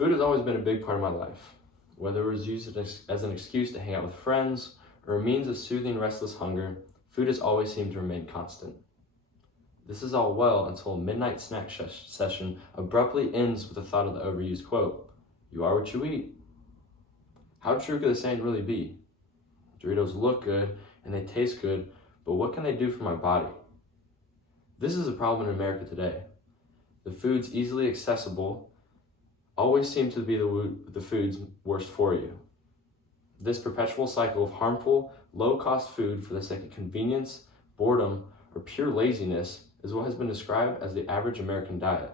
Food has always been a big part of my life. Whether it was used as an excuse to hang out with friends or a means of soothing restless hunger, food has always seemed to remain constant. This is all well until a midnight snack session abruptly ends with the thought of the overused quote, "You are what you eat." How true could the saying really be? Doritos look good and they taste good, but what can they do for my body? This is a problem in America today. The foods easily accessible always seem to be the foods worst for you. This perpetual cycle of harmful, low-cost food for the sake of convenience, boredom, or pure laziness is what has been described as the average American diet.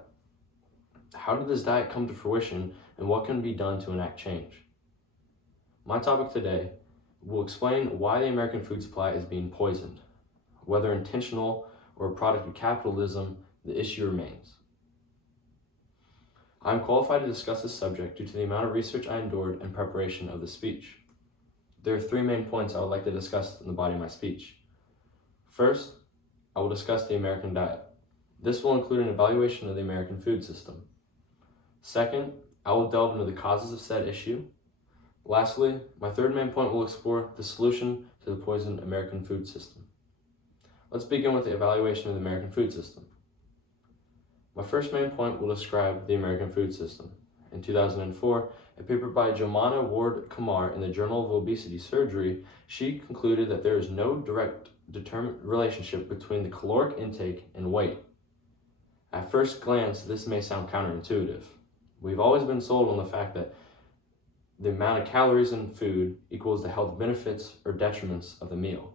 How did this diet come to fruition, and what can be done to enact change? My topic today will explain why the American food supply is being poisoned. Whether intentional or a product of capitalism, the issue remains. I am qualified to discuss this subject due to the amount of research I endured in preparation of this speech. There are three main points I would like to discuss in the body of my speech. First, I will discuss the American diet. This will include an evaluation of the American food system. Second, I will delve into the causes of said issue. Lastly, my third main point will explore the solution to the poisoned American food system. Let's begin with the evaluation of the American food system. My first main point will describe the American food system. In 2004, a paper by Jomana Ward Kamar in the Journal of Obesity Surgery, she concluded that there is no direct determined relationship between the caloric intake and weight. At first glance, this may sound counterintuitive. We've always been sold on the fact that the amount of calories in food equals the health benefits or detriments of the meal.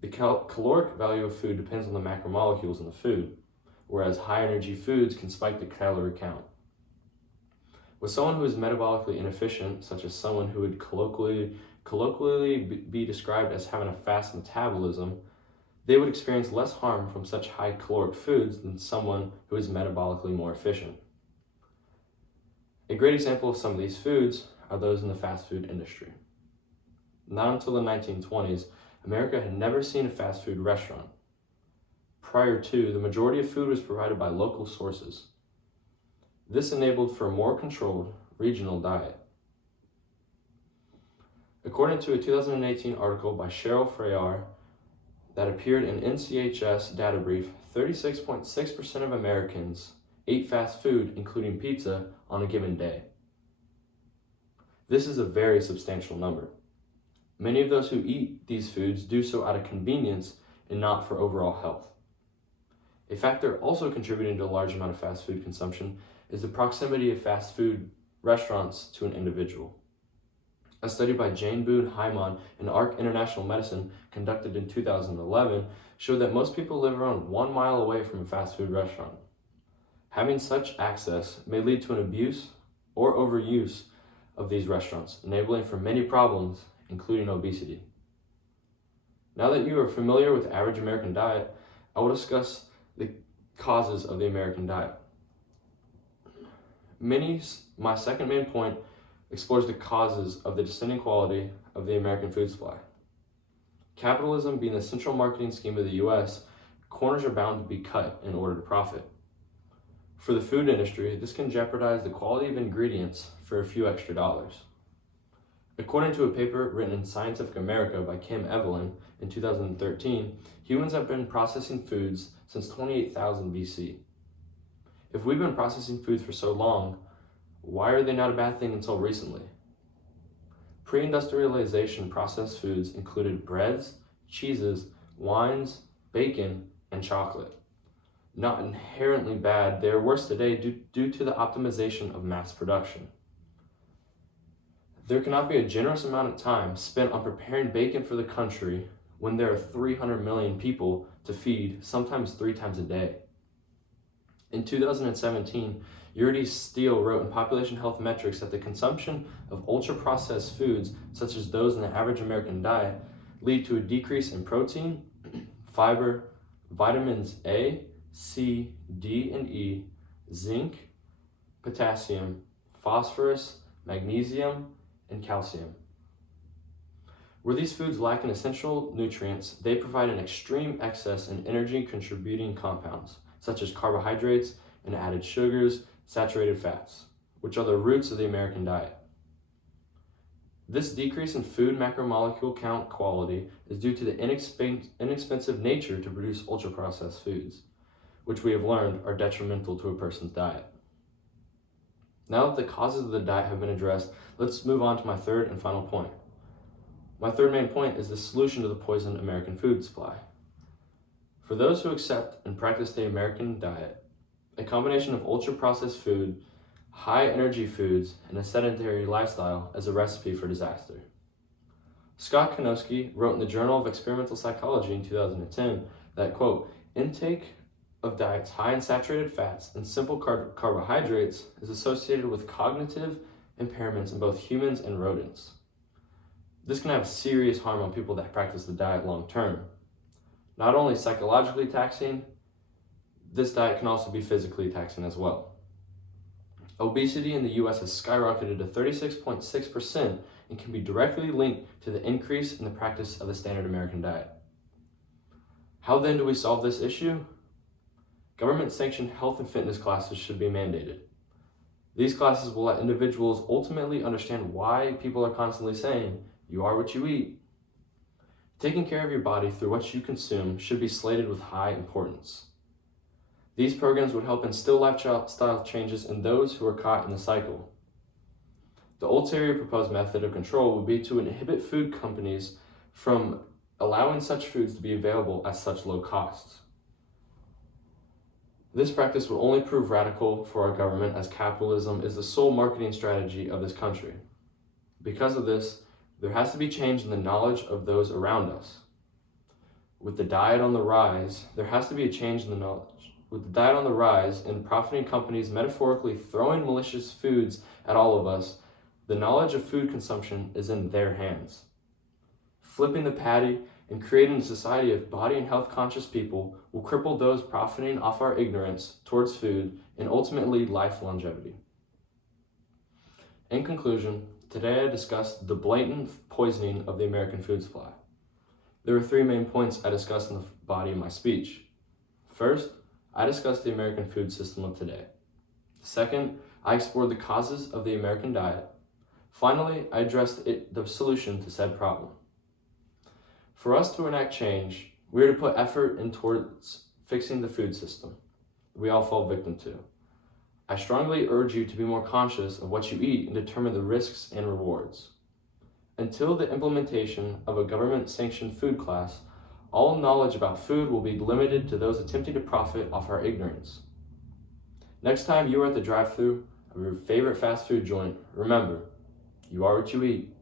The caloric value of food depends on the macromolecules in the food, whereas high energy foods can spike the calorie count. With someone who is metabolically inefficient, such as someone who would colloquially be described as having a fast metabolism, they would experience less harm from such high caloric foods than someone who is metabolically more efficient. A great example of some of these foods are those in the fast food industry. Not until the 1920s, America had never seen a fast food restaurant. Prior to, the majority of food was provided by local sources. This enabled for a more controlled, regional diet. According to a 2018 article by Cheryl Freyar that appeared in NCHS Data Brief, 36.6% of Americans ate fast food, including pizza, on a given day. This is a very substantial number. Many of those who eat these foods do so out of convenience and not for overall health. A factor also contributing to a large amount of fast food consumption is the proximity of fast food restaurants to an individual. A study by Jane Boone Hyman and ARC International Medicine conducted in 2011 showed that most people live around 1 mile away from a fast food restaurant. Having such access may lead to an abuse or overuse of these restaurants, enabling for many problems, including obesity. Now that you are familiar with the average American diet, I will discuss the causes of the American diet. My second main point explores the causes of the descending quality of the American food supply. Capitalism being the central marketing scheme of the US, corners are bound to be cut in order to profit. For the food industry, this can jeopardize the quality of ingredients for a few extra dollars. According to a paper written in Scientific America by Kim Evelyn in 2013, humans have been processing foods since 28,000 BC. If we've been processing foods for so long, why are they not a bad thing until recently? Pre-industrialization processed foods included breads, cheeses, wines, bacon, and chocolate. Not inherently bad, they are worse today due to the optimization of mass production. There cannot be a generous amount of time spent on preparing bacon for the country when there are 300 million people to feed, sometimes 3 times a day. In 2017, Yuri Steele wrote in Population Health Metrics that the consumption of ultra-processed foods, such as those in the average American diet, lead to a decrease in protein, fiber, vitamins A, C, D, and E, zinc, potassium, phosphorus, magnesium, and calcium. Where these foods lack in essential nutrients, they provide an extreme excess in energy-contributing compounds, such as carbohydrates and added sugars, saturated fats, which are the roots of the American diet. This decrease in food macromolecule count quality is due to the inexpensive nature to produce ultra-processed foods, which we have learned are detrimental to a person's diet. Now that the causes of the diet have been addressed, let's move on to my third and final point. My third main point is the solution to the poisoned American food supply. For those who accept and practice the American diet, a combination of ultra-processed food, high-energy foods, and a sedentary lifestyle is a recipe for disaster. Scott Kanowski wrote in the Journal of Experimental Psychology in 2010 that, quote, intake of diets high in saturated fats and simple carbohydrates is associated with cognitive impairments in both humans and rodents. This can have serious harm on people that practice the diet long term. Not only psychologically taxing, this diet can also be physically taxing as well. Obesity in the US has skyrocketed to 36.6% and can be directly linked to the increase in the practice of the standard American diet. How then do we solve this issue? Government-sanctioned health and fitness classes should be mandated. These classes will let individuals ultimately understand why people are constantly saying, you are what you eat. Taking care of your body through what you consume should be slated with high importance. These programs would help instill lifestyle changes in those who are caught in the cycle. The ulterior proposed method of control would be to inhibit food companies from allowing such foods to be available at such low costs. This practice will only prove radical for our government, as capitalism is the sole marketing strategy of this country. Because of this, there has to be change in the knowledge of those around us. With the diet on the rise, there has to be a change in the knowledge. With the diet on the rise and profiting companies metaphorically throwing malicious foods at all of us, the knowledge of food consumption is in their hands. Flipping the patty and creating a society of body and health conscious people will cripple those profiting off our ignorance towards food and ultimately life longevity. In conclusion, today I discussed the blatant poisoning of the American food supply. There were three main points I discussed in the body of my speech. First, I discussed the American food system of today. Second, I explored the causes of the American diet. Finally, I addressed the solution to said problem. For us to enact change, we are to put effort in towards fixing the food system we all fall victim to. I strongly urge you to be more conscious of what you eat and determine the risks and rewards. Until the implementation of a government-sanctioned food class, all knowledge about food will be limited to those attempting to profit off our ignorance. Next time you are at the drive-thru of your favorite fast food joint, remember, you are what you eat.